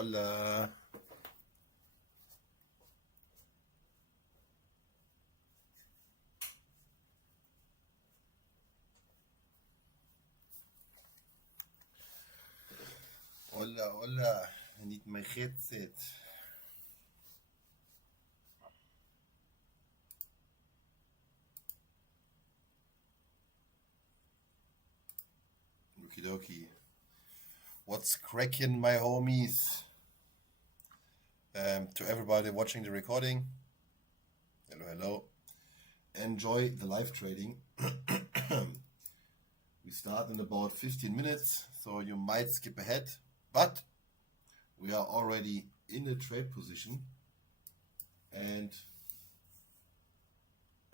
Hola. Hola, hola. I need my headset. Okie dokie. What's cracking, my homies? To everybody watching the recording, hello, hello. Enjoy the live trading. We start in about 15 minutes, so you might skip ahead, but we are already in a trade position. And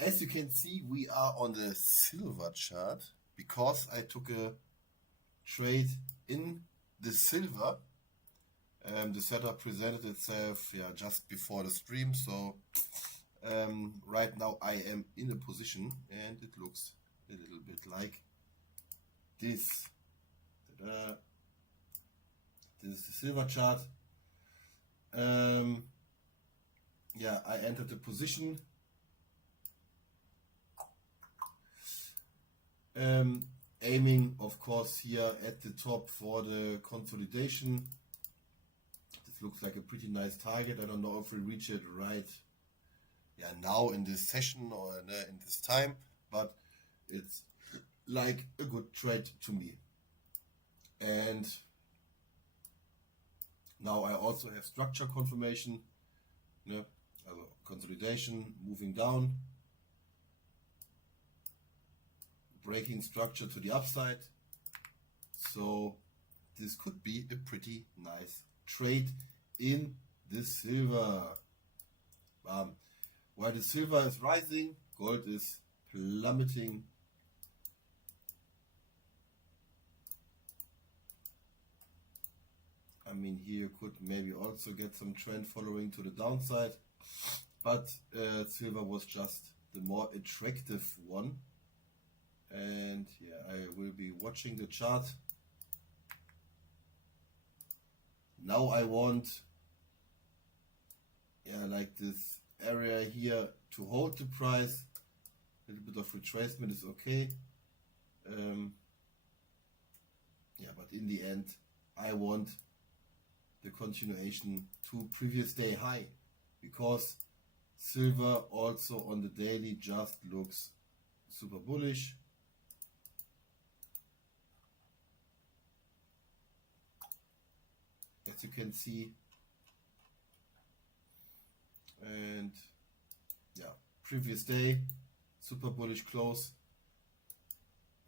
as you can see, we are on the silver chart because I took a trade in the silver. The setup presented itself just before the stream, so right now I am in a position and it looks a little bit like this. Ta-da. This is the silver chart. I entered the position. Aiming, of course, here at the top for the consolidation. This looks like a pretty nice target. I don't know if we reach it right now in this session or in this time, but it's like a good trade to me. And now I also have structure confirmation, consolidation, moving down, breaking structure to the upside. So this could be a pretty nice trade in the silver. While the silver is rising, gold is plummeting. I mean, here you could maybe also get some trend following to the downside, but silver was just the more attractive one. And I will be watching the chart. Now I want like this area here to hold the price. A little bit of retracement is okay. But in the end I want the continuation to previous day high, because silver also on the daily just looks super bullish. As you can see, and previous day super bullish close.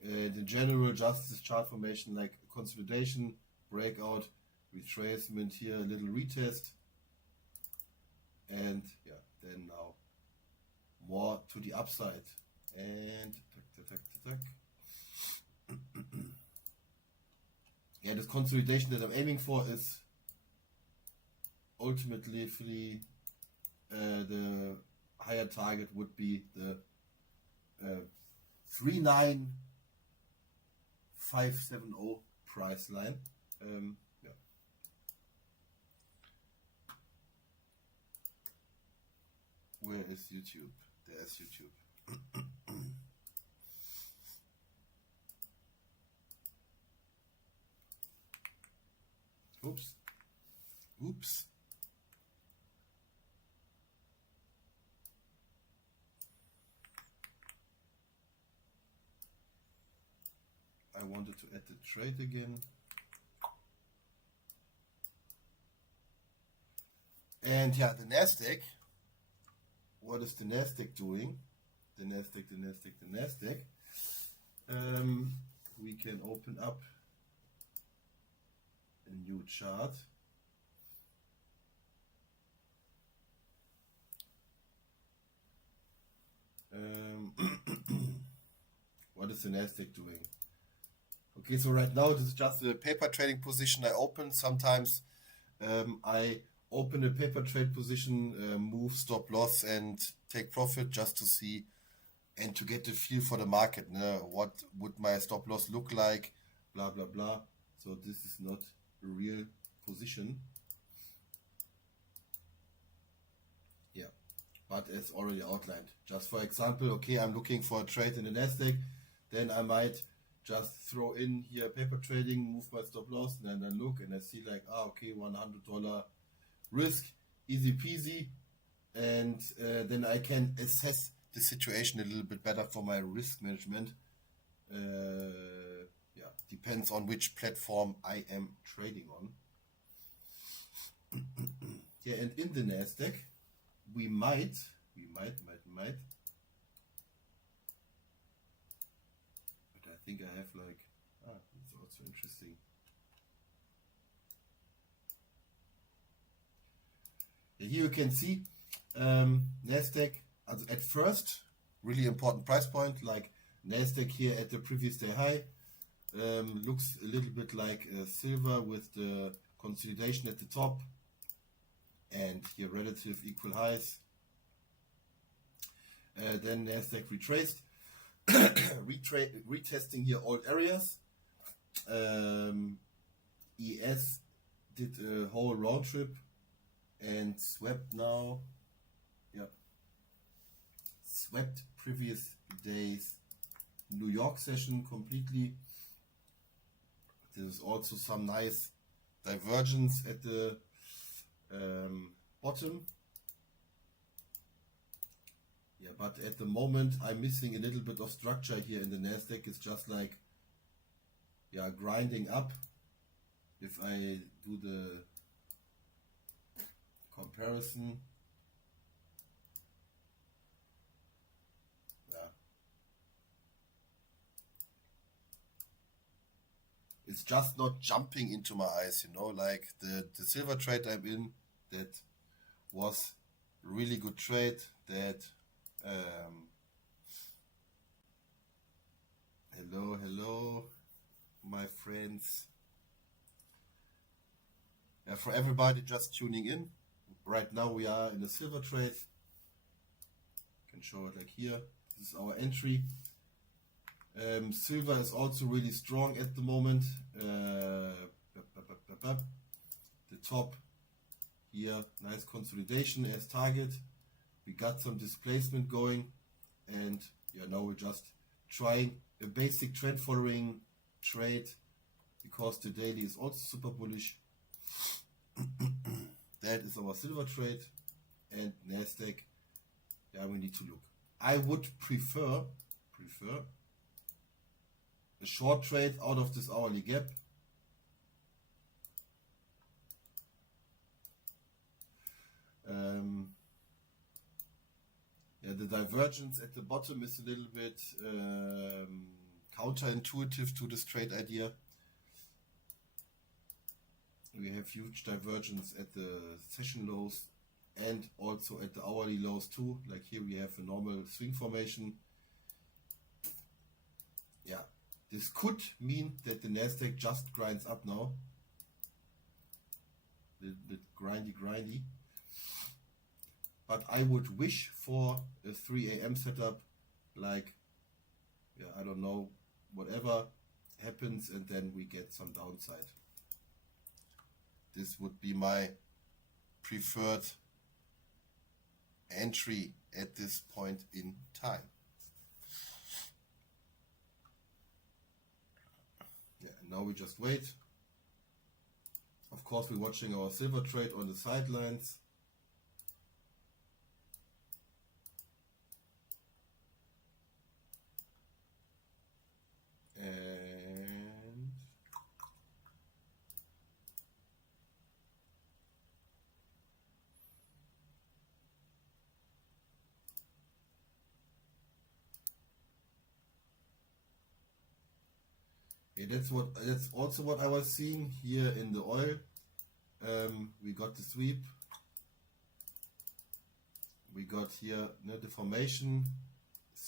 In general, just this chart formation like consolidation, breakout, retracement here, a little retest, and then now more to the upside. And this consolidation that I'm aiming for is ultimately the higher target would be the 39570 price line. Where is YouTube? There's YouTube. Oops. I wanted to add the trade again. And the Nasdaq. What is the Nasdaq doing? The Nasdaq. We can open up a new chart. What is the Nasdaq doing? Okay, so right now this is just a paper trading position I open. Sometimes I open a paper trade position, move stop loss and take profit just to see and to get a feel for the market. What would my stop loss look like? Blah, blah, blah. So this is not a real position. but as already outlined. Just for example, okay, I'm looking for a trade in the Nasdaq, then I might just throw in here paper trading, move my stop loss, and then I look and I see like, okay, $100 risk, easy peasy, and then I can assess the situation a little bit better for my risk management. Yeah, depends on which platform I am trading on. Yeah, and in the Nasdaq, we might, but I think I have like, it's also interesting. Yeah, here you can see Nasdaq at first, really important price point, like Nasdaq here at the previous day high, looks a little bit like silver with the consolidation at the top, and here relative equal highs. Then Nasdaq retraced, retesting here all areas. ES did a whole round trip and swept now, swept previous days New York session completely. There's also some nice divergence at the bottom. Yeah, but at the moment I'm missing a little bit of structure here in the Nasdaq. It's just like, yeah, grinding up. If I do the comparison, yeah, it's just not jumping into my eyes, you know, like the silver trade I'm in, that was really good trade, that hello my friends. Yeah, for everybody just tuning in, right now we are in a silver trade. Can show it like here. This is our entry. Silver is also really strong at the moment. The top here, nice consolidation as target. We got some displacement going, and yeah, now we're just trying a basic trend following trade, because the daily is also super bullish. That is our silver trade, and Nasdaq, yeah, we need to look. I would prefer a short trade out of this hourly gap. Yeah, the divergence at the bottom is a little bit counterintuitive to this trade idea. We have huge divergence at the session lows and also at the hourly lows too. Like here we have a normal swing formation. Yeah, this could mean that the Nasdaq just grinds up now. A little bit grindy. But I would wish for a 3 a.m. setup, like, yeah, I don't know, whatever happens, and then we get some downside. This would be my preferred entry at this point in time. Yeah, and now we just wait. Of course, we're watching our silver trade on the sidelines. And yeah, that's also what I was seeing here in the oil. We got the sweep. We got here the formation,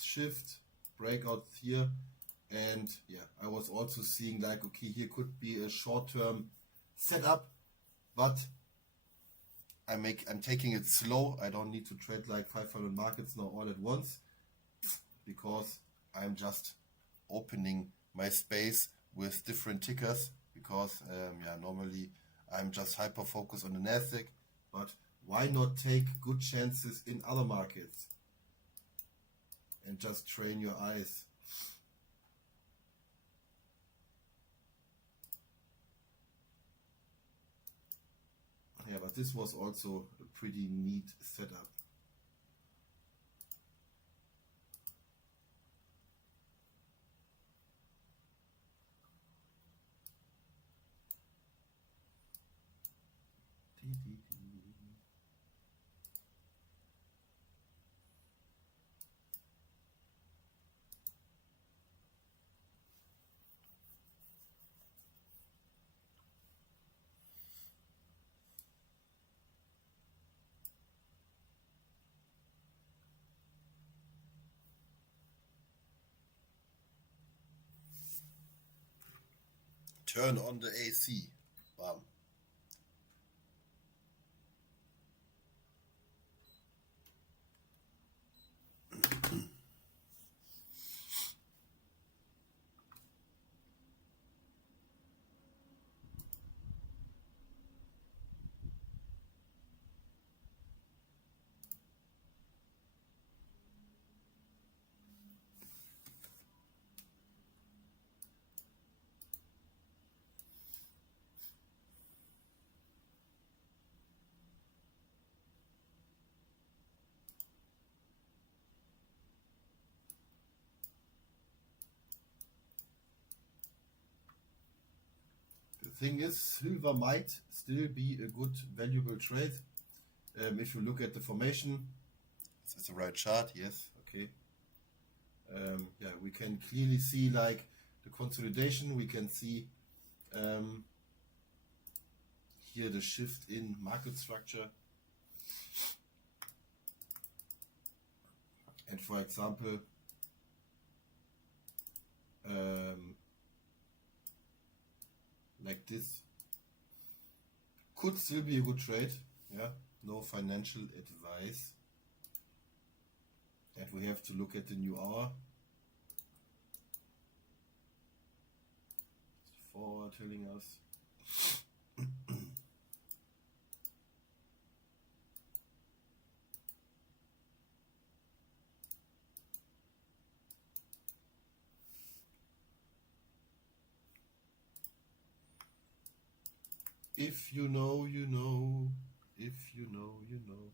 shift, breakout here. And yeah, I was also seeing like, okay, here could be a short-term setup, but I'm taking it slow. I don't need to trade like 500 markets now all at once, because I'm just opening my space with different tickers, because yeah, normally I'm just hyper focused on the Nasdaq, but why not take good chances in other markets and just train your eyes? Yeah, but this was also a pretty neat setup. Turn on the AC. Bam. The thing is, silver might still be a good, valuable trade. If you look at the formation, is this the right chart? Yes, okay. Yeah, we can clearly see like the consolidation. We can see here the shift in market structure. And for example, like this could still be a good trade. Yeah, no financial advice. And we have to look at the new hour. Forward telling us. If you know, you know. If you know, you know.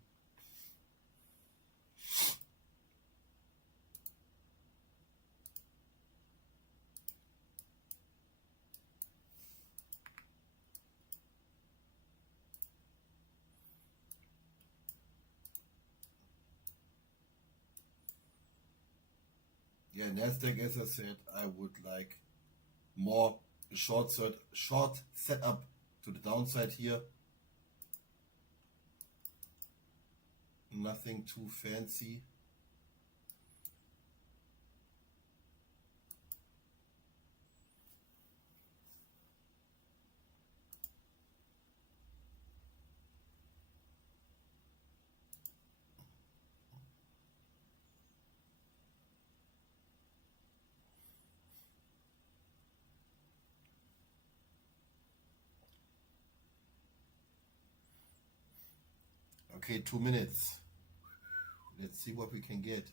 Yeah, Nasdaq, as I said, I would like more short setup to the downside here. Nothing too fancy. Okay, 2 minutes. Let's see what we can get.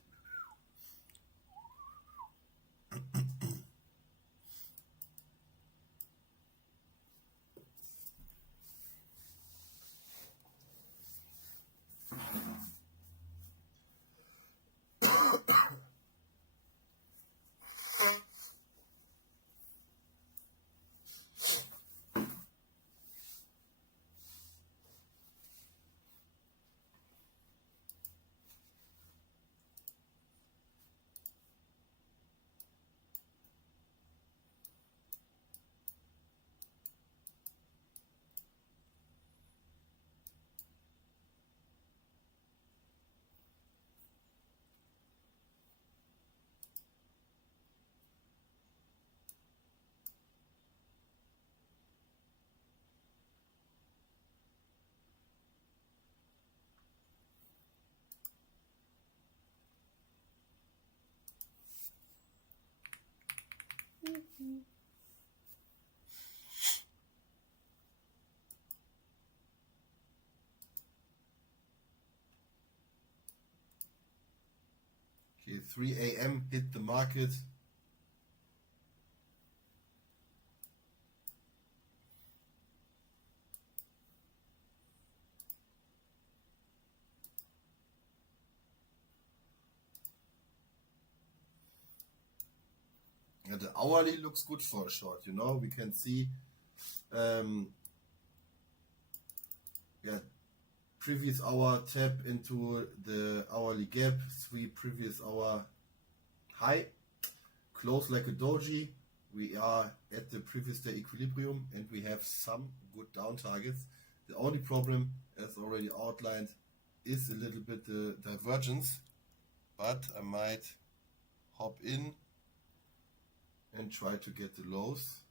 Okay, 3 a.m. hit the market. Yeah, the hourly looks good for a short, you know, we can see yeah, previous hour tap into the hourly gap, 3 previous hour high, close like a doji. We are at the previous day equilibrium and we have some good down targets. The only problem, as already outlined, is a little bit the divergence, but I might hop in and try to get the lows.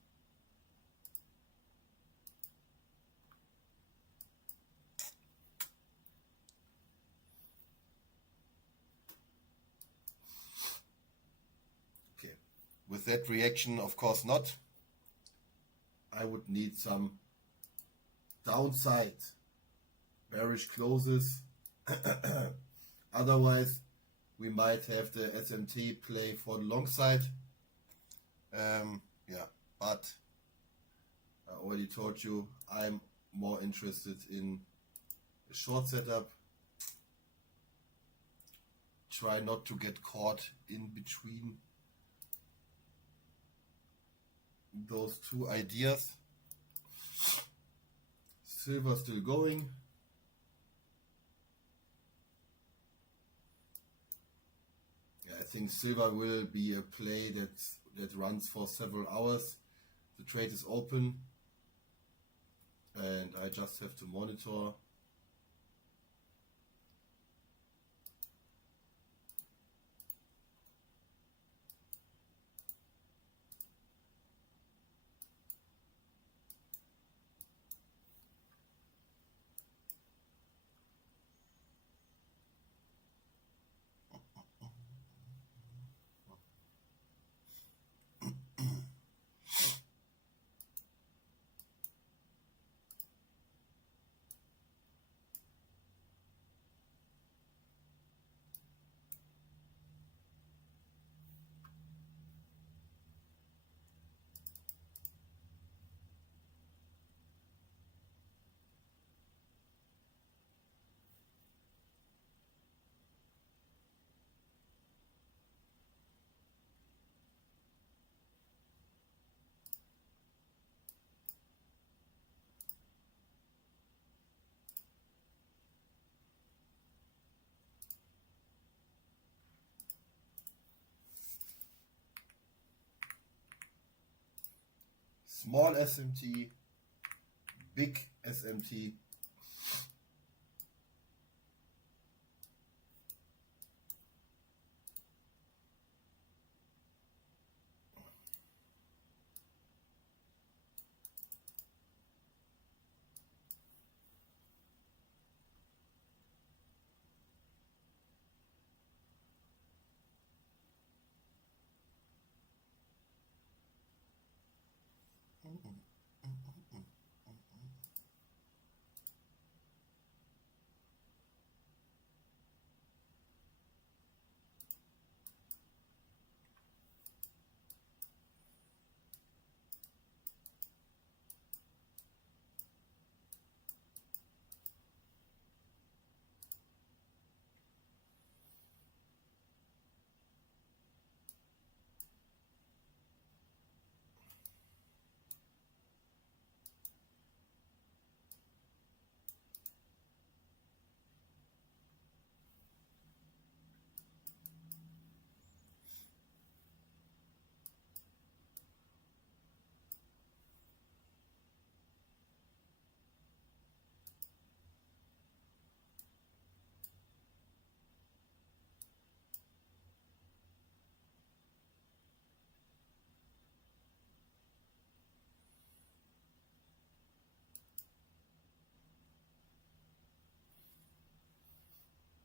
Okay, with that reaction, of course not. I would need some downside bearish closes. Otherwise, we might have the SMT play for the long side. Yeah, but I already told you I'm more interested in a short setup. Try not to get caught in between those two ideas. Silver still going. Yeah, I think silver will be a play that runs for several hours. The trade is open and I just have to monitor. Small SMT, big SMT.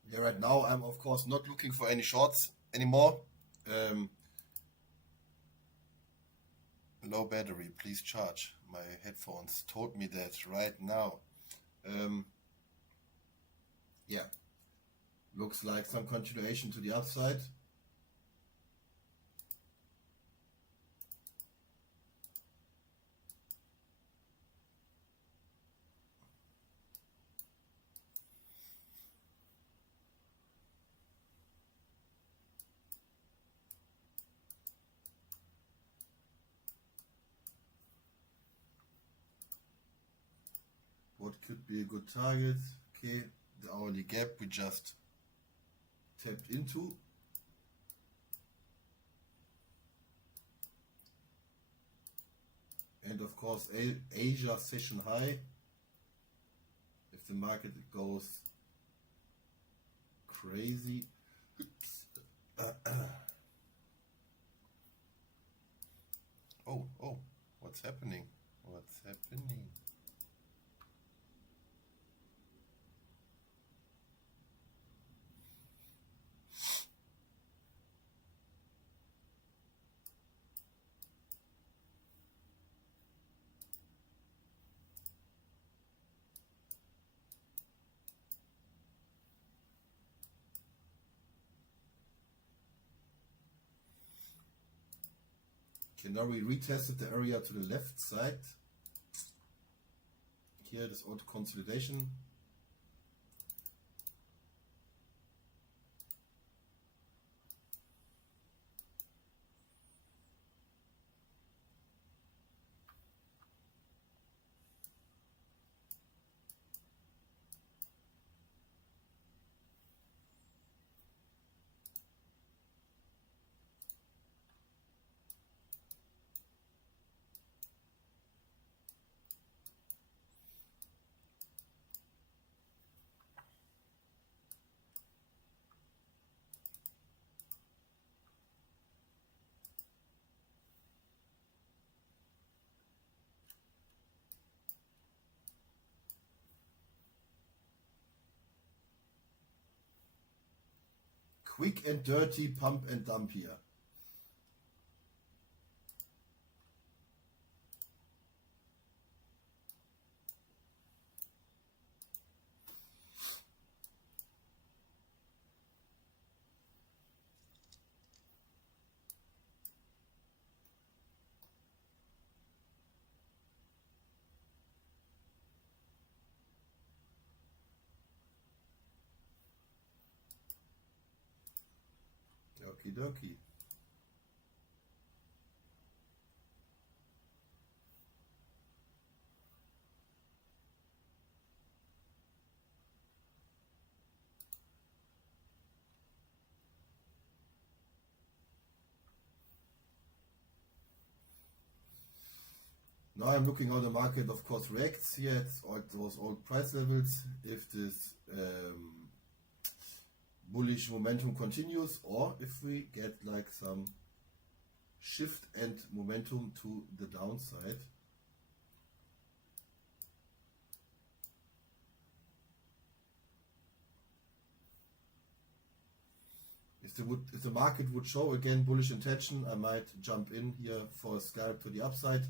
Yeah, right now I'm of course not looking for any shorts anymore. Low battery, please charge. My headphones told me that right now. Yeah, looks like some continuation to the upside. what could be a good target? Okay, the hourly gap we just tapped into. And of course, Asia session high. If the market goes crazy. Oh, what's happening? What's happening? Okay, now we retested the area to the left side. Here, this auto consolidation. Quick and dirty pump and dump here. Okie dokie. Now I'm looking how the market, of course, reacts here at those old price levels. If this bullish momentum continues, or if we get like some shift and momentum to the downside. If the market would show again bullish intention, I might jump in here for a scalp to the upside.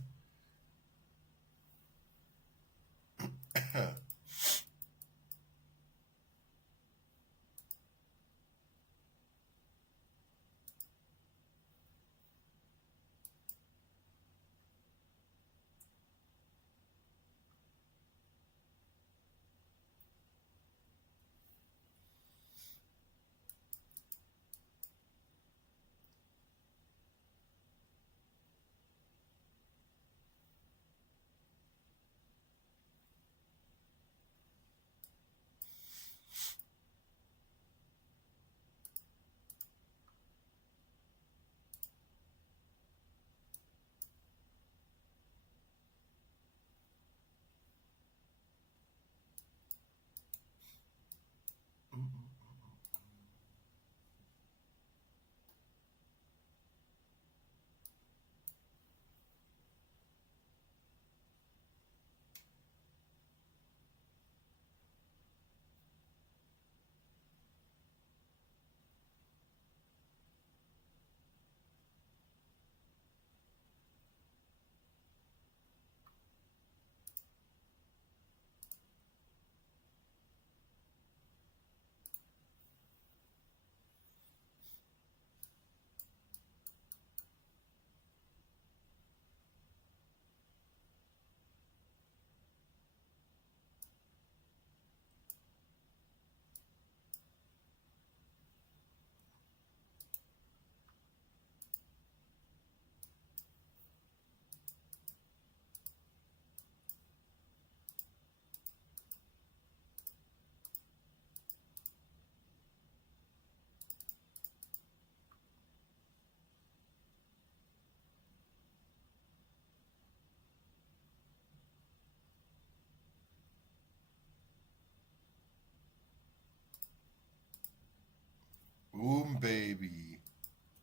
Boom, baby.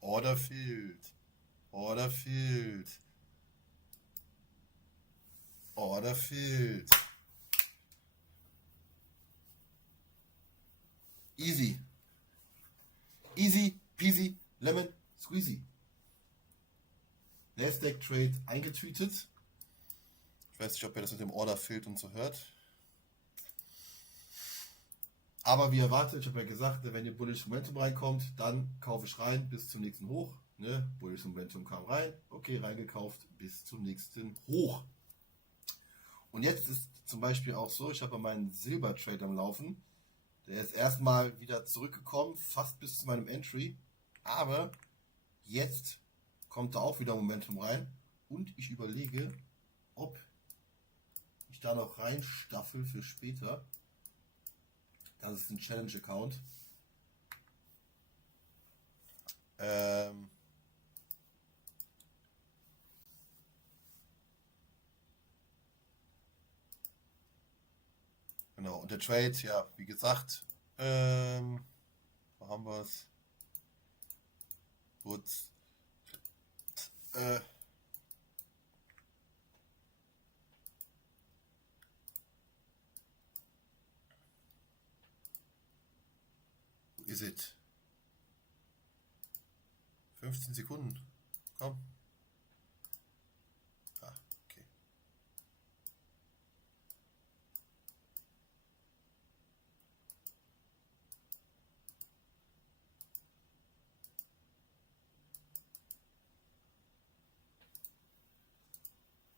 Order filled. Order filled. Order filled. Easy. Easy peasy lemon squeezy. Nasdaq Trade eingetweetet. Ich weiß nicht, ob ihr das mit dem Order filled und so hört. Aber wie erwartet, ich habe ja gesagt, wenn ihr Bullish Momentum reinkommt, dann kaufe ich rein bis zum nächsten Hoch. Ne? Bullish Momentum kam rein, okay, reingekauft bis zum nächsten Hoch. Und jetzt ist zum Beispiel auch so, ich habe meinen Silber-Trade am Laufen. Der ist erstmal wieder zurückgekommen, fast bis zu meinem Entry. Aber jetzt kommt da auch wieder Momentum rein. Und ich überlege, ob ich da noch reinstaffel für später. Das ist ein Challenge-Account. Genau, und der Trade, ja, wie gesagt, wo haben wir es? Gut. Wo ist es? 15 Sekunden. Komm. Ah, okay.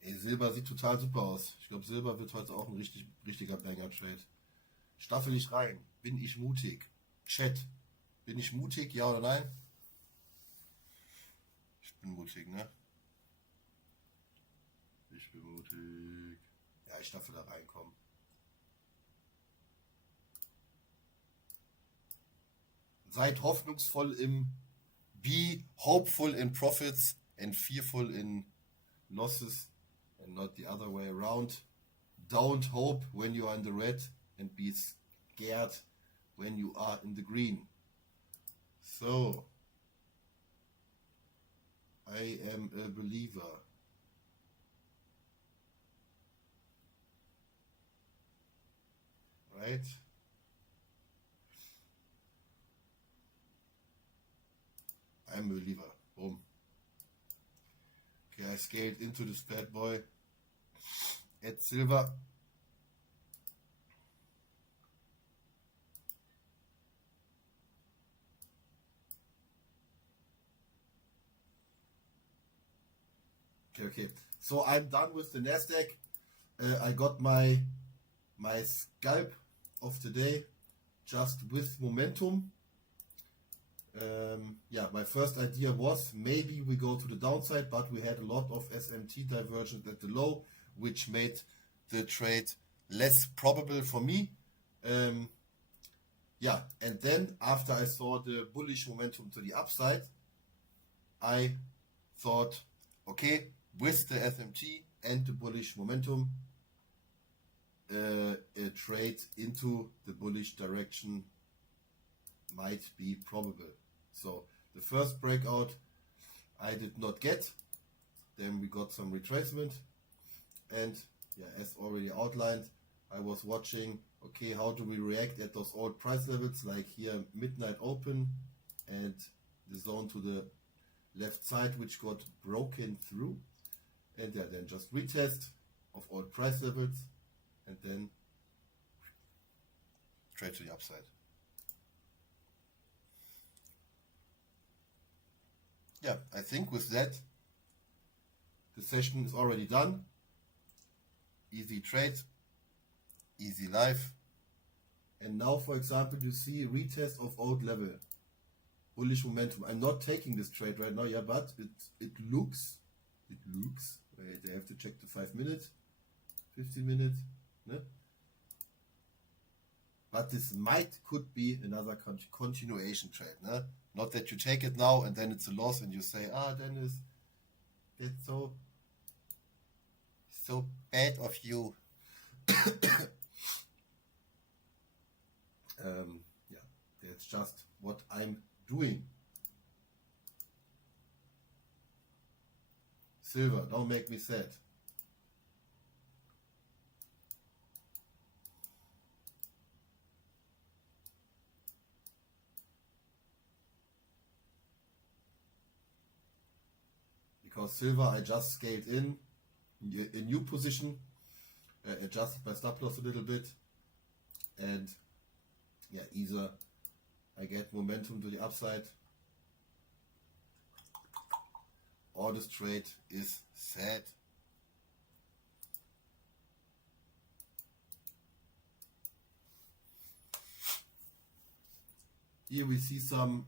Ey, Silber sieht total super aus. Ich glaube, Silber wird heute auch ein richtiger Banger-Trade. Staffel ich rein. Bin ich mutig? Chat. Bin ich mutig? Ja oder nein? Ich bin mutig, ne? Ich bin mutig. Ja, ich staffel da reinkommen. Seid hoffnungsvoll im Be hopeful in profits and fearful in losses and not the other way around. Don't hope when you are in the red and be scared when you are in the green. So, I am a believer. Right? I'm a believer. Boom. Okay, I scaled into this bad boy. Add silver. Okay. So I'm done with the Nasdaq. I got my scalp of the day just with momentum. Yeah, my first idea was maybe we go to the downside, but we had a lot of SMT divergence at the low, which made the trade less probable for me. Yeah, and then after I saw the bullish momentum to the upside, I thought, okay, with the SMT and the bullish momentum, a trade into the bullish direction might be probable. So the first breakout I did not get. Then we got some retracement, and yeah, as already outlined, I was watching, okay, how do we react at those old price levels, like here midnight open and the zone to the left side, which got broken through, and yeah, then just retest of old price levels and then trade to the upside. Yeah, I think with that the session is already done. Easy trade, easy life. And now, for example, you see retest of old level, bullish momentum. I'm not taking this trade right now, yeah, but it looks. Wait, I have to check the 5 minutes, 15 minutes, ne? But this could be another continuation trade, ne? Not that you take it now and then it's a loss and you say, Dennis, that's so bad of you. Yeah, that's just what I'm doing. Silver, don't make me sad. Because silver I just scaled in a new position, adjusted my stop loss a little bit, and yeah, either I get momentum to the upside or this trade is sad. Here we see some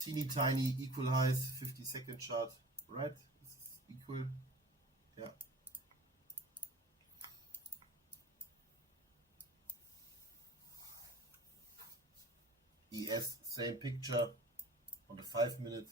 teeny tiny equal highs, 50-second chart, right? This is equal, yeah. ES, same picture on the 5-minute.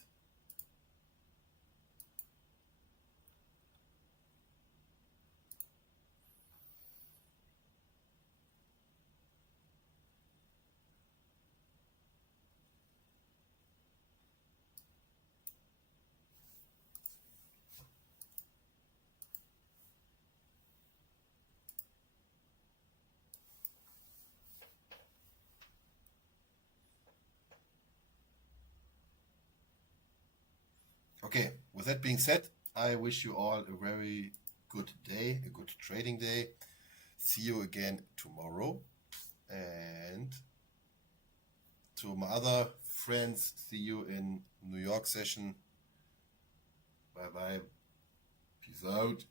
Okay, with that being said, I wish you all a very good day, a good trading day. See you again tomorrow. And to my other friends, see you in New York session. Bye bye. Peace out.